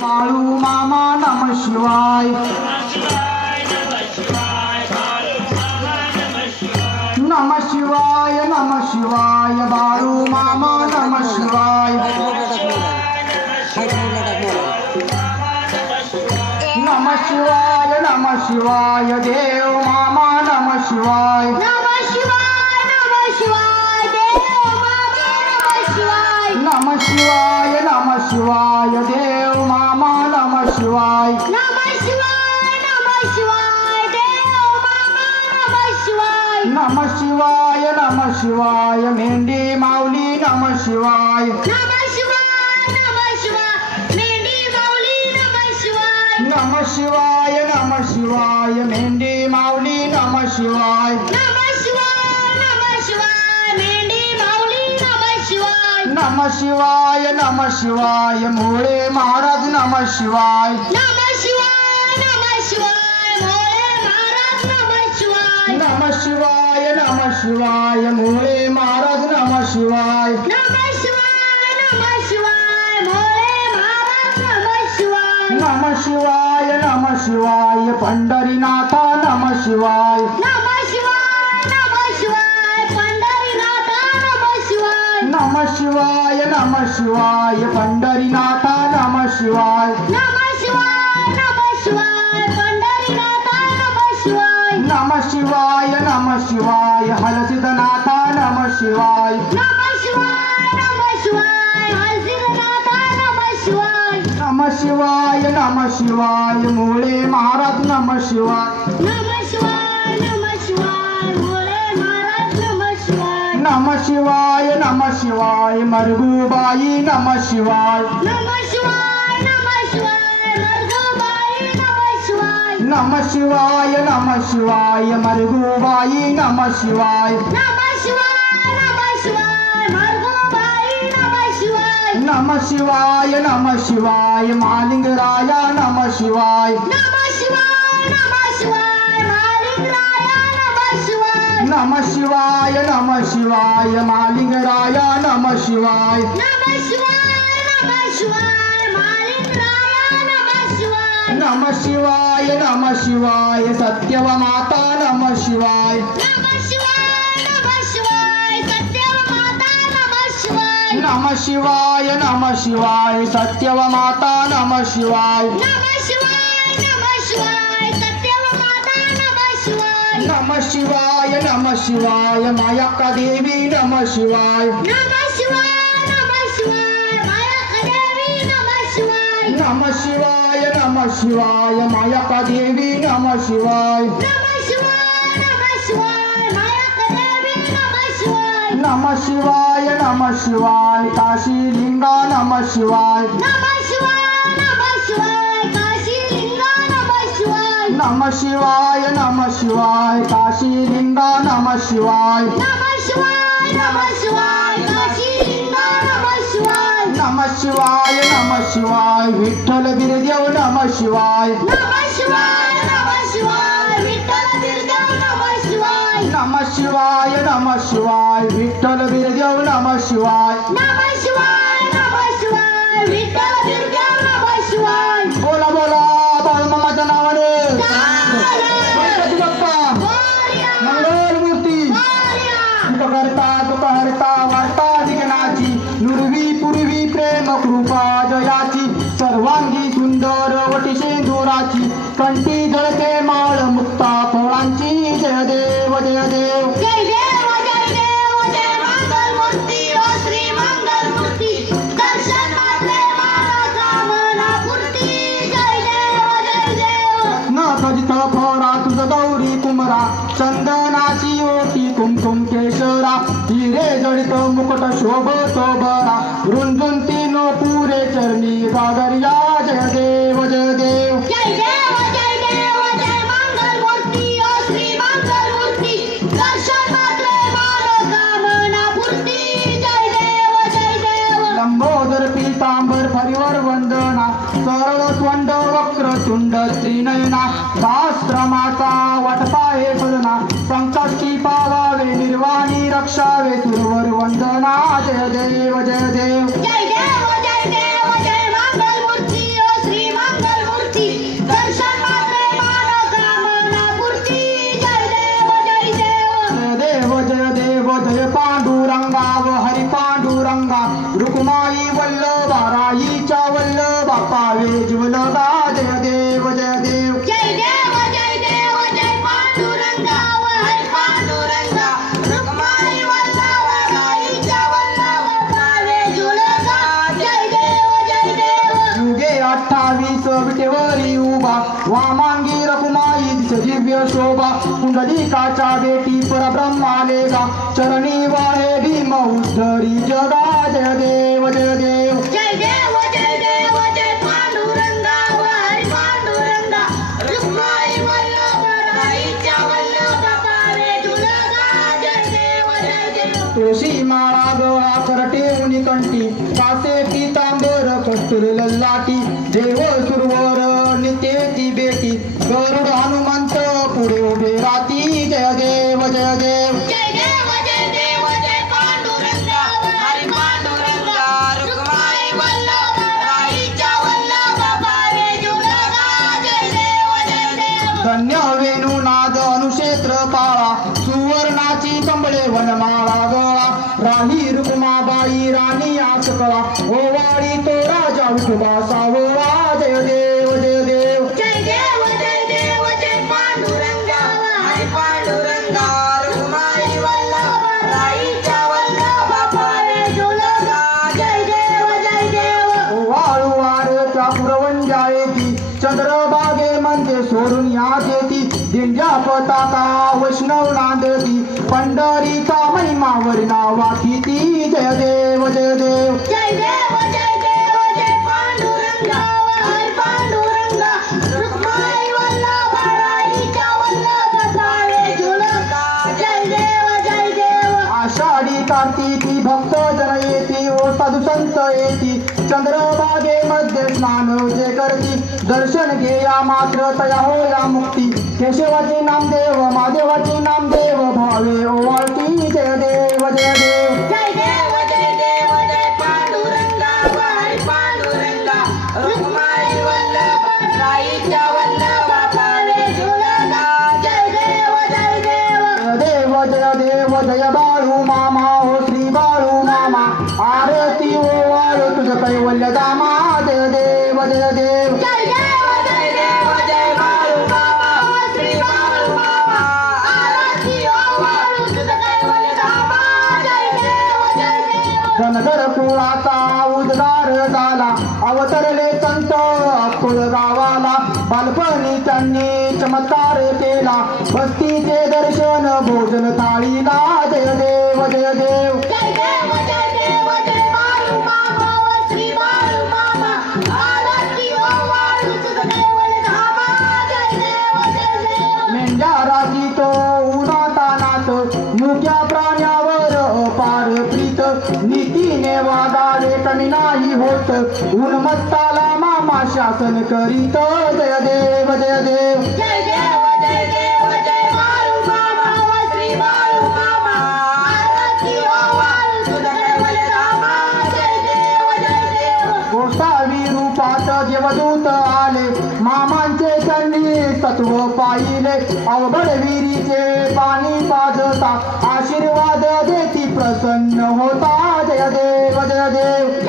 बाळू मामा नम शिवाय। नम शिवाय नम शिवाय बाळू मामा नम शिवाय। नम शिवाय नम शिवाय देव मामा नम शिवाय। नम शिवाय नम शिवाय देव शिवाय. नम शिवाय नम शिवाय देव मामा नम शिवाय. नम शिवाय नम शिवाय मेंढी माऊली नम शिवाय. नम शिवाय नम शिवाय मेंढी माऊली नम शिवाय. नम शिवाय नम शिवाय मोळे महाराज नम शिवाय नम शिवाय नम शिवाय भोळे महाराज नम शिवाय नम शिवाय नम शिवाय मोळे महाराज नम शिवाय नम शिवाय नम शिवाय भोळे महाराज नम शिवाय नम शिवाय नम शिवाय पंढरीनाथा नम शिवाय नम शिवाय शिवाय नम शिवाय पंढरीनाथा नम शिवाय. नम शिवाय नम शिवाय पंढरीनाथ नम शिवाय. नम शिवाय नम शिवाय हलसिद्धनाथा नम शिवाय. नम शिवाय नम शिवाय हरसिद्धनाथ नम शिवाय. नम शिवाय नम शिवाय मोळे महाराज नम शिवाय. नम शिवाय नम शिवाय नम शिवाय मरगूबाई नम शिवाय नम शिवाय नम शिवाय मर्गबाई नम शिवाय नम शिवाय नम शिवाय मरगूबाई नम शिवाय नम शिवाय नम शिवाय मर्गबाई नम शिवाय नम शिवाय नम शिवाय मालिंगराया नम शिवाय शिवाय मालिंगराया नम शिवाय. नम शिवाय नम शिवाय मालिकराया नम शिवाय. नम शिवाय नम शिवाय सत्यव माता नम शिवाय नम शिवाय नम शिवाय. सत्यव माता नम शिवाय शिवाय नम शिवाय मायाक्का देवी नम शिवाय. नम शिवाय नम शिवाय माया देवी नम शिवाय. नम शिवाय नम शिवाय मायाक्का देवी नम शिवाय. नम शिवाय नम शिवाय काशी लिंगा नम शिवाय. नम शिवाय नम शिवाय काशी लिंगा नम शिवाय नम शिवाय नम शिवाय काशी लिंगा नम शिवाय नम शिवाय नम शिवाय विठ्ठल बिरदेव नम शिवाय नम शिवाय नम शिवाय विठ्ठल बिरदेव नम शिवाय नम शिवाय नम शिवाय विठ्ठल बिरदेव नम शिवाय नम कुंडलिकाच्या बेटी परब्रह्माले गा चरणी वाहे भीम उद्धरी जगा. जय देव जय देव. जय देव जय देव जय पांडुरंगा. हर पांडुरंगा. रुक्माई वल्लभ राईच्या वल्लभ कावे जुळगा जय देव जय देव. तुळशी माळा गळा करटे कंठी. कासे पितांबर कस्तुर लल्लाटी. देव सुरवर नित्येची बेटी. गरुड नावाची जय देव जय देव जय देव. जय देव जय पांडुरंगा हरी पांडुरंगा रुक्माई जय देव जय देव आषाढी कार्तिकी भक्त जन येती ओ साधू संत येती. चंद्रभागेमध्ये स्नान जे करती दर्शन घेया मात्र तया होया मुक्ती. केशवाचे नामदेव महादेवाचे आरती ओवाळू तुझ कैवल्य दामा जय देव. जय देव जय देव जय देव धनगर कुळाचा उद्गार झाला. अवतरले संत अक्कोळ गावाला बालपणी त्यांनी चमत्कार केला. भक्तीचे दर्शन भोजन थाळीला. जय देव. जय देव नाही होत. उन्मत्ताला मामा शासन करीत. जय देव जय देव. जय देव जय देव गोसावी रूपात देवदूत आले. मामांचे त्यांनी तत्व पाहिले. अवघड विहिरीचे पाणी पाजता. आशीर्वाद देती प्रसन्न होता. जय देव जय देव.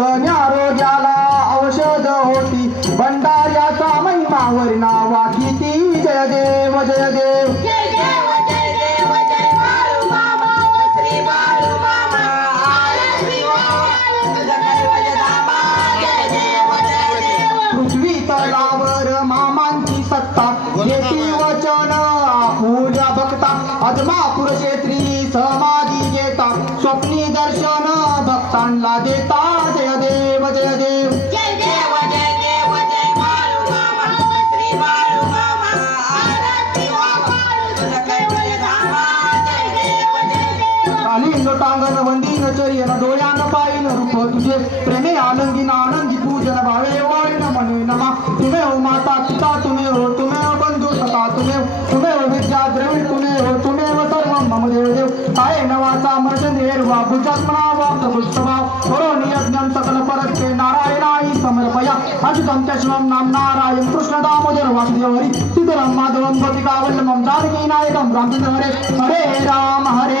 कन्या रोग्याला औषध होती. भंडाऱ्याचा महिमावर नावा किती. जय देव जय देव. पृथ्वी तलावर मामांची सत्ता. येती वचन पूजा भक्ता. अदमापूर क्षेत्री समाधी घेता. भावे वाळीन मने नमा. तुम्हें हो माता पिता तुम्हें हो तुम्हें हो बंधु सखा तुम्हें तुम्हें हो विद्या द्रविड तुम्हें हो तुम्हें हो सर्व मम देव देव काय नवाचा मर्जन हेरवा भुजात्मना वाक्त पुष्पभाव करो नियज्ञम सकल परस्ते नारायणाय समर्पया. अच्युतं च नाम नारायण कृष्ण दामोदर वासुदेव हरी सीताराम माधवं गोपिका वल्लभं जानकी नायकम रामचंद्र हरे हरे राम हरे